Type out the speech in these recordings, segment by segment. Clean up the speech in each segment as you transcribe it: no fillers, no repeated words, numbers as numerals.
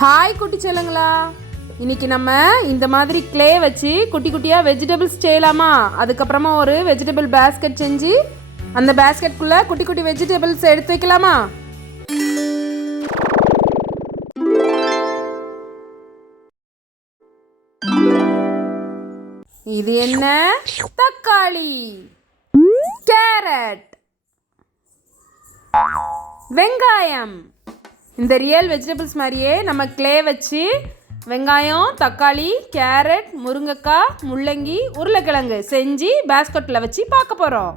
ஹாய் குட்டி செல்லங்களா, இன்னைக்கு நம்ம இந்த மாதிரி க்ளே வச்சு குட்டி குட்டியாக வெஜிடபிள்ஸ் செய்யலாமா? அதுக்கப்புறமா ஒரு வெஜிடபிள் பேஸ்கெட் செஞ்சு அந்த பேஸ்கெட்குள்ளே குட்டி குட்டி வெஜிடபிள்ஸ் எடுத்து வைக்கலாமா? இது என்ன? தக்காளி, கேரட், வெங்காயம். இந்த ரியல் வெஜிடபிள்ஸ் மாதிரியே நம்ம க்ளே வச்சு வெங்காயம், தக்காளி, கேரட், முருங்கைக்காய், முள்ளங்கி, உருளைக்கிழங்கு செஞ்சு பேஸ்கெட்டில் வச்சு பார்க்க போகிறோம்.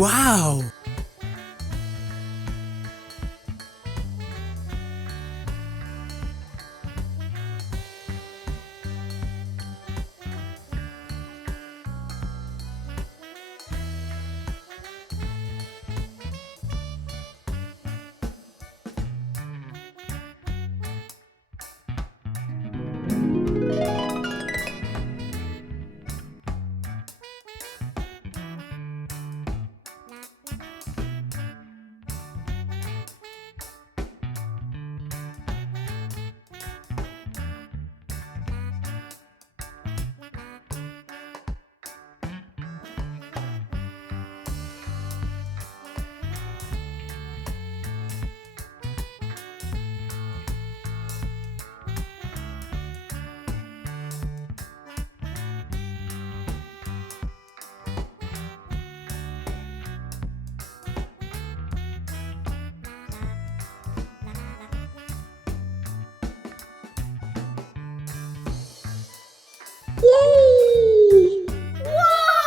Wow! Yay! Wow!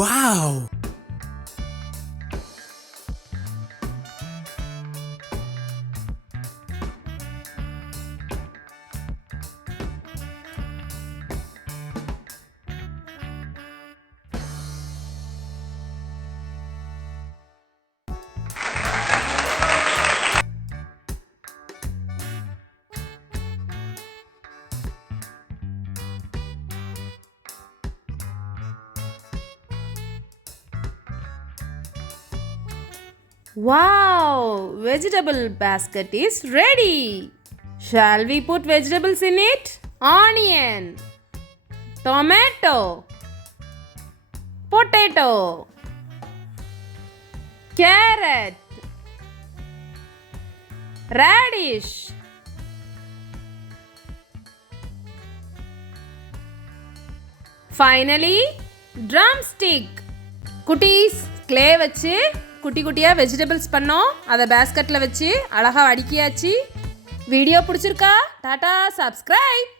Wow! Wow! Vegetable basket is ready. Shall we put vegetables in it? Onion, tomato, potato, carrot, radish, finally drumstick. குட்டீஸ், க்ளே வச்சு குட்டி குட்டியாக வெஜிடபிள்ஸ் பண்ணோம். அதை பேஸ்கெட்டில் வச்சு அழகாக அடுக்கியாச்சு. வீடியோ பிடிச்சிருக்கா? டாடா, சப்ஸ்கிரைப்.